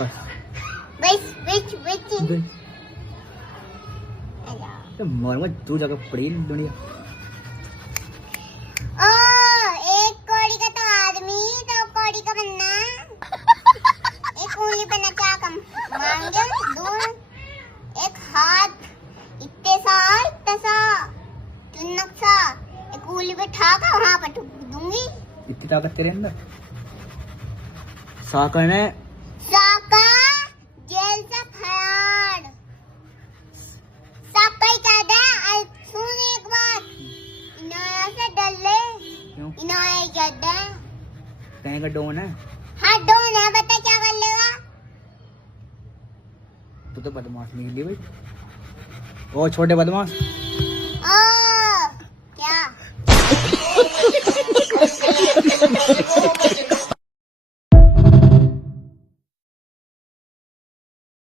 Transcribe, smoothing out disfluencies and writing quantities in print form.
बस बच मारूंगा तू जगह पड़ी दुनिया। ओ एक कौड़ी का तो आदमी, दो कौड़ी का बन्ना, एक उंगली पे नचा कम मांगे दूर, एक हाथ इतने सा तू नक्शा, एक उंगली पे ठाका वहां पर दूंगी। इतनी ताकत तेरे अंदर? साका ने साका जेल से फरार, साका ही कह दे। सुन एक बात, इनाया से डर ले। क्यों? इनाया ही कह दे। कहीं का डोन है? हाँ डोन है, बता क्या कर लेगा? तू तो बदमाश निकली भाई। ओ छोटे बदमाश। क्या